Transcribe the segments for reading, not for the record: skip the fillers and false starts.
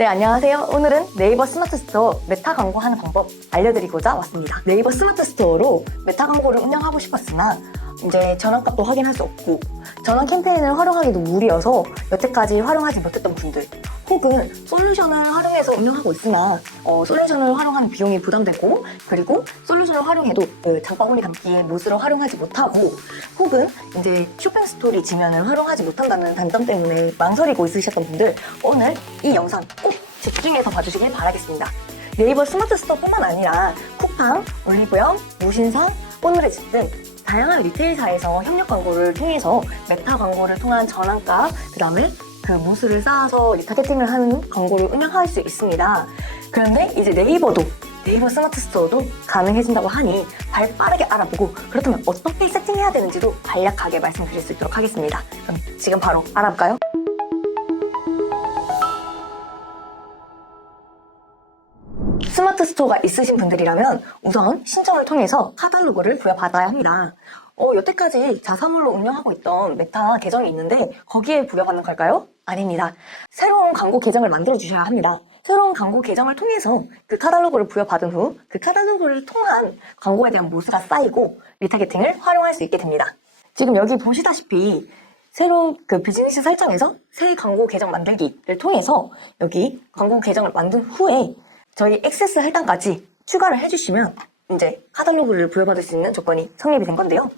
네, 안녕하세요. 오늘은 네이버 스마트 스토어 메타 광고하는 방법 알려드리고자 왔습니다. 네이버 스마트 스토어로 메타 광고를 운영하고 싶었으나 이제 전환값도 확인할 수 없고 전환 캠페인을 활용하기도 무리여서 여태까지 활용하지 못했던 분들, 혹은 솔루션을 활용해서 운영하고 있으나 솔루션을 활용하는 비용이 부담되고, 그리고 솔루션을 활용해도 장바구니 담기에 못으로 활용하지 못하고, 혹은 이제 쇼핑 스토리 지면을 활용하지 못한다는 단점 때문에 망설이고 있으셨던 분들, 오늘 이 영상 꼭 집중해서 봐주시길 바라겠습니다. 네이버 스마트 스토어뿐만 아니라 쿠팡, 올리브영, 무신상, 오늘의 집 등 다양한 리테일사에서 협력 광고를 통해서 메타 광고를 통한 전환가, 그 다음에 그 무수를 쌓아서 리타겟팅을 하는 광고를 운영할 수 있습니다. 그런데 이제 네이버 스마트 스토어도 가능해진다고 하니 발 빠르게 알아보고, 그렇다면 어떻게 세팅해야 되는지도 간략하게 말씀드릴 수 있도록 하겠습니다. 그럼 지금 바로 알아볼까요? 스마트 스토어가 있으신 분들이라면 우선 신청을 통해서 카탈로그를 부여받아야 합니다. 여태까지 자사몰로 운영하고 있던 메타 계정이 있는데 거기에 부여받는 걸까요? 아닙니다. 새로운 광고 계정을 만들어 주셔야 합니다. 새로운 광고 계정을 통해서 그 카탈로그를 부여받은 후 그 카탈로그를 통한 광고에 대한 모수가 쌓이고 리타겟팅을 활용할 수 있게 됩니다. 지금 여기 보시다시피 새로운 그 비즈니스 설정에서 새 광고 계정 만들기를 통해서 여기 광고 계정을 만든 후에 저희 액세스 할당까지 추가를 해주시면 이제 카탈로그를 부여받을 수 있는 조건이 성립이 된 건데요.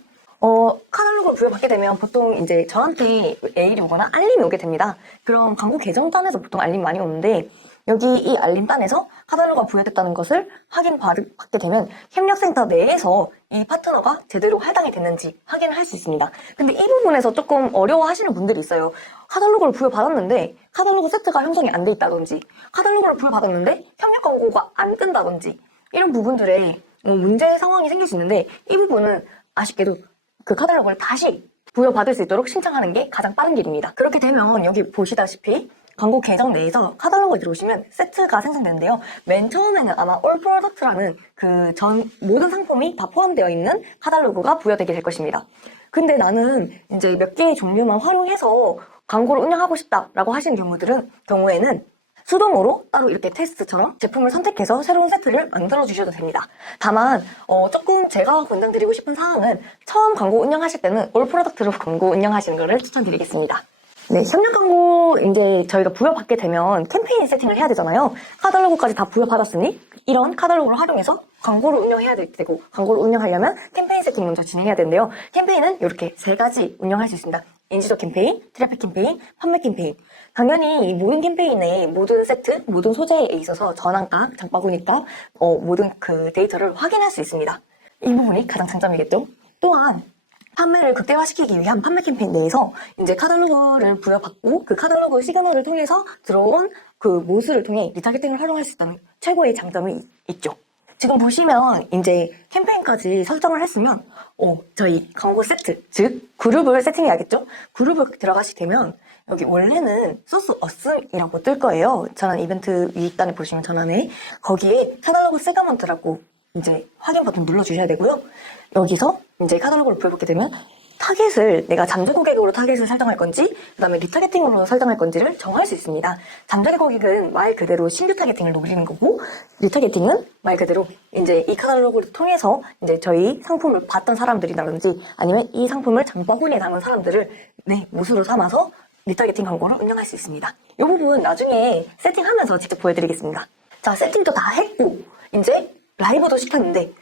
카탈로그를 부여받게 되면 보통 이제 저한테 메일이 오거나 알림이 오게 됩니다. 그럼 광고 계정단에서 보통 알림 많이 오는데, 여기 이 알림단에서 카탈로그가 부여됐다는 것을 확인받게 되면 협력센터 내에서 이 파트너가 제대로 할당이 됐는지 확인을 할 수 있습니다. 근데 이 부분에서 조금 어려워하시는 분들이 있어요. 카탈로그를 부여받았는데 카탈로그 세트가 형성이 안 돼 있다든지, 카탈로그를 부여받았는데 협력 광고가 안 뜬다든지, 이런 부분들에 문제 상황이 생길 수 있는데, 이 부분은 아쉽게도 그 카탈로그를 다시 부여받을 수 있도록 신청하는 게 가장 빠른 길입니다. 그렇게 되면 여기 보시다시피 광고 계정 내에서 카탈로그에 들어오시면 세트가 생성되는데요. 맨 처음에는 아마 올 프로덕트라는 그 모든 상품이 다 포함되어 있는 카탈로그가 부여되게 될 것입니다. 근데 나는 이제 몇 개의 종류만 활용해서 광고를 운영하고 싶다라고 하시는 경우에는 수동으로 따로 이렇게 테스트처럼 제품을 선택해서 새로운 세트를 만들어 주셔도 됩니다. 다만 조금 제가 권장드리고 싶은 사항은 처음 광고 운영하실 때는 올 프로덕트로 광고 운영하시는 것을 추천드리겠습니다. 네, 협력 광고 이제 저희가 부여받게 되면 캠페인 세팅을 해야 되잖아요. 카탈로그까지 다 부여받았으니 이런 카탈로그를 활용해서 광고를 운영해야 되고, 광고를 운영하려면 캠페인 세팅 먼저 진행해야 되는데요. 캠페인은 이렇게 세 가지 운영할 수 있습니다. 인지도 캠페인, 트래픽 캠페인, 판매 캠페인. 당연히 이 모든 캠페인의 모든 세트, 모든 소재에 있어서 전환값, 장바구니값, 모든 그 데이터를 확인할 수 있습니다. 이 부분이 가장 장점이겠죠. 또한 판매를 극대화시키기 위한 판매 캠페인 내에서 이제 카탈로그를 부여받고 그 카탈로그 시그널을 통해서 들어온 그 모수를 통해 리타겟팅을 활용할 수 있다는 최고의 장점이 있죠. 지금 보시면 이제 캠페인까지 설정을 했으면 저희 광고 세트, 즉 그룹을 세팅해야겠죠. 그룹을 들어가시게 되면 여기 원래는 소스 어슴이라고 뜰 거예요. 전환 이벤트 위단에 보시면 전환에 거기에 카탈로그 세그먼트라고 이제 확인 버튼 눌러주셔야 되고요. 여기서 이제 카탈로그를 부여받게 되면 타겟을 내가 잠재 고객으로 타겟을 설정할 건지, 그 다음에 리타겟팅으로 설정할 건지를 정할 수 있습니다. 잠재 고객은 말 그대로 신규 타겟팅을 노리는 거고, 리타겟팅은 말 그대로 이제 이 카탈로그를 통해서 이제 저희 상품을 봤던 사람들이라든지 아니면 이 상품을 장바구니에 담은 사람들을 모수로 삼아서 리타겟팅 광고를 운영할 수 있습니다. 이 부분 나중에 세팅하면서 직접 보여드리겠습니다. 자, 세팅도 다 했고 이제 라이브도 시켰는데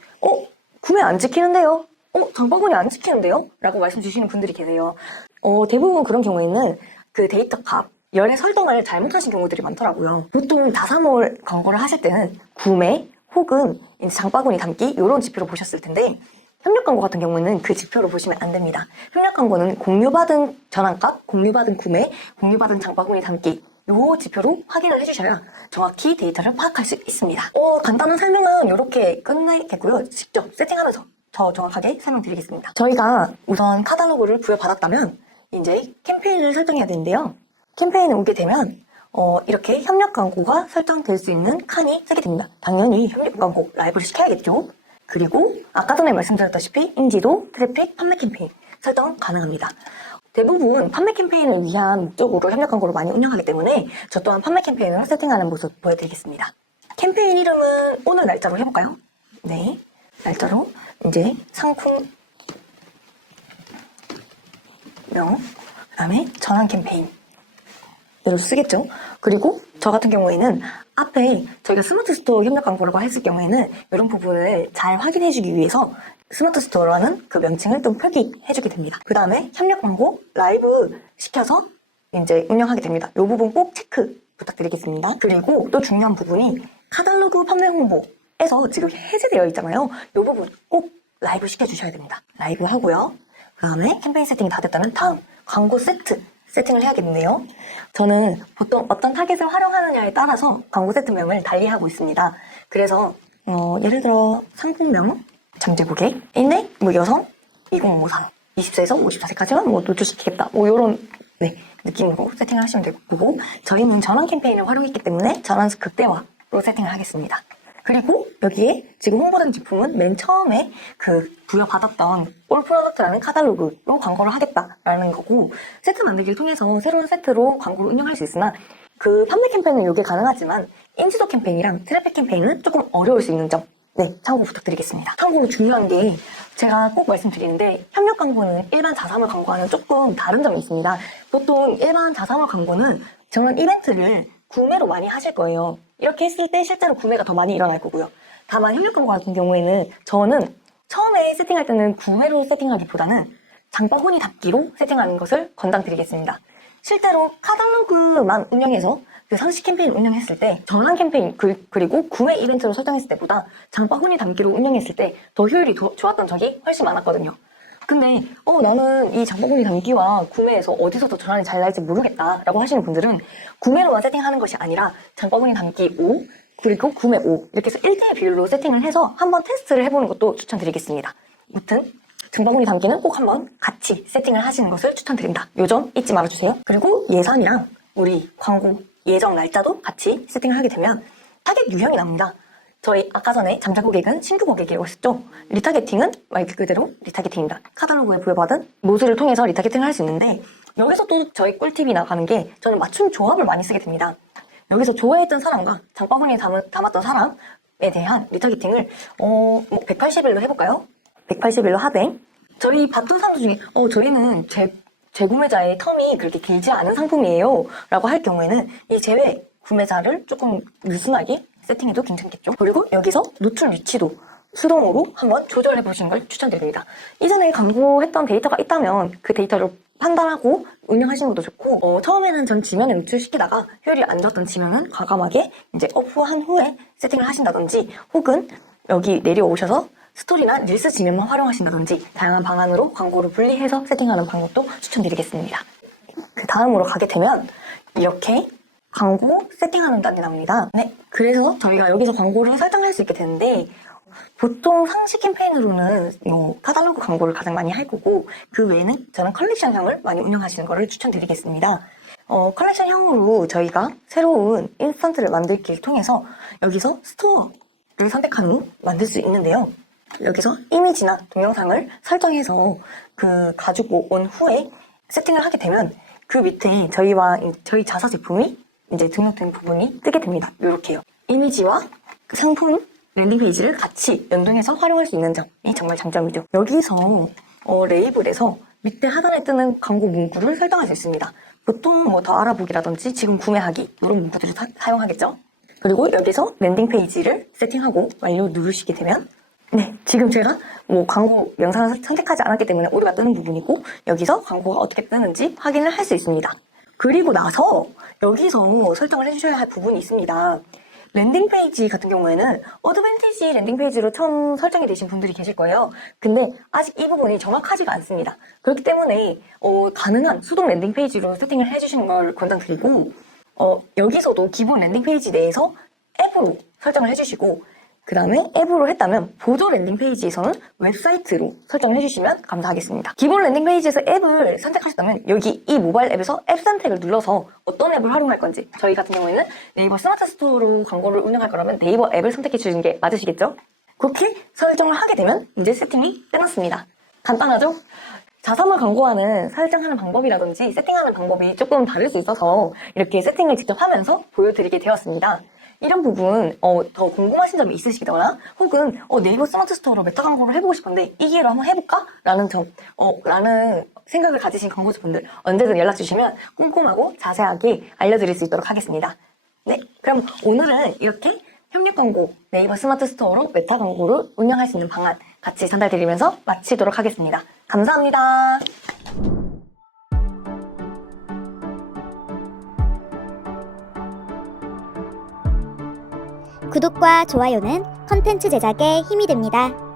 구매 안 지키는데요? 장바구니 안 지키는데요? 라고 말씀 주시는 분들이 계세요. 대부분 그런 경우에는 그 데이터 값, 열의 설정을 잘못하신 경우들이 많더라고요. 보통 다사몰 광고를 하실 때는 구매 혹은 장바구니 담기 이런 지표로 보셨을 텐데, 협력 광고 같은 경우는 그 지표로 보시면 안 됩니다. 협력 광고는 공유받은 전환값, 공유받은 구매, 공유받은 장바구니 담기 요 지표로 확인을 해주셔야 정확히 데이터를 파악할 수 있습니다. 간단한 설명은 이렇게 끝내겠고요. 직접 세팅하면서 더 정확하게 설명드리겠습니다. 저희가 우선 카탈로그를 부여받았다면 이제 캠페인을 설정해야 되는데요. 캠페인에 오게 되면 이렇게 협력 광고가 설정될 수 있는 칸이 세게 됩니다. 당연히 협력 광고 라이브를 시켜야겠죠. 그리고 아까 전에 말씀드렸다시피 인지도, 트래픽, 판매 캠페인 설정 가능합니다. 대부분 판매 캠페인을 위한 목적으로 협력 광고를 많이 운영하기 때문에 저 또한 판매 캠페인을 세팅하는 모습 보여드리겠습니다. 캠페인 이름은 오늘 날짜로 해볼까요? 네, 날짜로 이제 상품명, 그다음에 전환 캠페인 이걸 쓰겠죠. 그리고 저 같은 경우에는 앞에 저희가 스마트 스토어 협력 광고라고 했을 경우에는 이런 부분을 잘 확인해주기 위해서 스마트 스토어라는 그 명칭을 좀 표기해주게 됩니다. 그 다음에 협력 광고 라이브 시켜서 이제 운영하게 됩니다. 이 부분 꼭 체크 부탁드리겠습니다. 그리고 또 중요한 부분이 카탈로그 판매 홍보에서 지금 해제되어 있잖아요. 이 부분 꼭 라이브 시켜주셔야 됩니다. 라이브 하고요. 그 다음에 캠페인 세팅이 다 됐다면 다음 광고 세트 세팅을 해야겠네요. 저는 보통 어떤 타겟을 활용하느냐에 따라서 광고 세트명을 달리하고 있습니다. 그래서 예를 들어 상품명 잠재 고객인데 여성 2053 20세에서 54세까지만 노출시키겠다 이런 느낌으로 세팅을 하시면 될 거고, 저희는 전환 캠페인을 활용했기 때문에 전환 극대화로 세팅을 하겠습니다. 그리고 여기에 지금 홍보된 제품은 맨 처음에 그 부여받았던 올 프로덕트라는 카탈로그로 광고를 하겠다라는 거고, 세트 만들기를 통해서 새로운 세트로 광고를 운영할 수 있으나 그 판매 캠페인은 이게 가능하지만 인지도 캠페인이랑 트래픽 캠페인은 조금 어려울 수 있는 점 참고 부탁드리겠습니다. 참고로 중요한 게 제가 꼭 말씀드리는데 협력 광고는 일반 자사몰 광고와는 조금 다른 점이 있습니다. 보통 일반 자사몰 광고는 저런 이벤트를 구매로 많이 하실 거예요. 이렇게 했을 때 실제로 구매가 더 많이 일어날 거고요. 다만 협력 광고 같은 경우에는 저는 처음에 세팅할 때는 구매로 세팅하기보다는 장바구니 닫기로 세팅하는 것을 권장드리겠습니다. 실제로 카탈로그만 운영해서 그 상시 캠페인 운영했을 때 전환 캠페인 그리고 구매 이벤트로 설정했을 때보다 장바구니 담기로 운영했을 때 더 효율이 좋았던 적이 훨씬 많았거든요. 근데 나는 이 장바구니 담기와 구매에서 어디서 더 전환이 잘 날지 모르겠다라고 하시는 분들은 구매로만 세팅하는 것이 아니라 장바구니 담기 5 그리고 구매 5 이렇게 해서 1대1 비율로 세팅을 해서 한번 테스트를 해보는 것도 추천드리겠습니다. 아무튼 장바구니 담기는 꼭 한번 같이 세팅을 하시는 것을 추천드립니다. 요 점 잊지 말아주세요. 그리고 예산이랑 우리 광고 예정 날짜도 같이 세팅을 하게 되면 타겟 유형이 나옵니다. 저희 아까 전에 잠재 고객은 신규 고객이라고 했었죠. 리타게팅은 말 그대로 리타게팅입니다. 카탈로그에 부여받은 모듈을 통해서 리타게팅을 할 수 있는데, 여기서 또 저희 꿀팁이 나가는 게 저는 맞춤 조합을 많이 쓰게 됩니다. 여기서 좋아했던 사람과 장바구니에 담았던 사람에 대한 리타게팅을 180일로 해볼까요? 180일로 하되, 저희 봤던 사람들 중에 저희는 재구매자의 텀이 그렇게 길지 않은 상품이에요 라고 할 경우에는 이 제외 구매자를 조금 느슨하게 세팅해도 괜찮겠죠. 그리고 여기서 노출 위치도 수동으로 한번 조절해 보시는 걸 추천드립니다. 이전에 광고했던 데이터가 있다면 그 데이터를 판단하고 운영하시는 것도 좋고, 처음에는 전 지면에 노출시키다가 효율이 안 좋았던 지면은 과감하게 이제 업후한 후에 세팅을 하신다든지, 혹은 여기 내려오셔서 스토리나 릴스 지면만 활용하신다든지 다양한 방안으로 광고를 분리해서 세팅하는 방법도 추천드리겠습니다. 그 다음으로 가게 되면 이렇게 광고 세팅하는 단이 나옵니다. 네, 그래서 저희가 여기서 광고를 설정할 수 있게 되는데, 보통 상시 캠페인으로는 카탈로그 광고를 가장 많이 할 거고, 그 외에는 저는 컬렉션형을 많이 운영하시는 것을 추천드리겠습니다. 컬렉션형으로 저희가 새로운 인스턴트를 만들기를 통해서 여기서 스토어를 선택한 후 만들 수 있는데요. 여기서 이미지나 동영상을 설정해서 가지고 온 후에 세팅을 하게 되면 그 밑에 저희 자사 제품이 이제 등록된 부분이 뜨게 됩니다. 이렇게요. 이미지와 상품 랜딩 페이지를 같이 연동해서 활용할 수 있는 점이 정말 장점이죠. 여기서 레이블에서 밑에 하단에 뜨는 광고 문구를 설정할 수 있습니다. 보통 더 알아보기라든지 지금 구매하기 이런 문구들을 사용하겠죠. 그리고 여기서 랜딩 페이지를 세팅하고 완료 누르시게 되면, 네, 지금 제가 광고 영상을 선택하지 않았기 때문에 오류가 뜨는 부분이고, 여기서 광고가 어떻게 뜨는지 확인을 할 수 있습니다. 그리고 나서 여기서 설정을 해주셔야 할 부분이 있습니다. 랜딩 페이지 같은 경우에는 어드밴티지 랜딩 페이지로 처음 설정이 되신 분들이 계실 거예요. 근데 아직 이 부분이 정확하지가 않습니다. 그렇기 때문에 가능한 수동 랜딩 페이지로 세팅을 해주시는 걸 권장드리고, 여기서도 기본 랜딩 페이지 내에서 앱으로 설정을 해주시고, 그 다음에 앱으로 했다면 보조 랜딩 페이지에서는 웹사이트로 설정을 해주시면 감사하겠습니다. 기본 랜딩 페이지에서 앱을 선택하셨다면 여기 이 모바일 앱에서 앱 선택을 눌러서 어떤 앱을 활용할 건지, 저희 같은 경우에는 네이버 스마트 스토어로 광고를 운영할 거라면 네이버 앱을 선택해 주시는 게 맞으시겠죠? 그렇게 설정을 하게 되면 이제 세팅이 끝났습니다. 간단하죠? 자사몰 광고와는 설정하는 방법이라든지 세팅하는 방법이 조금 다를 수 있어서 이렇게 세팅을 직접 하면서 보여드리게 되었습니다. 이런 부분 더 궁금하신 점이 있으시거나 혹은 네이버 스마트 스토어로 메타 광고를 해보고 싶은데 이 기회로 한번 해볼까? 라는 생각을 가지신 광고주분들 언제든 연락 주시면 꼼꼼하고 자세하게 알려드릴 수 있도록 하겠습니다. 네, 그럼 오늘은 이렇게 협력 광고, 네이버 스마트 스토어로 메타 광고를 운영할 수 있는 방안 같이 전달드리면서 마치도록 하겠습니다. 감사합니다. 구독과 좋아요는 컨텐츠 제작에 힘이 됩니다.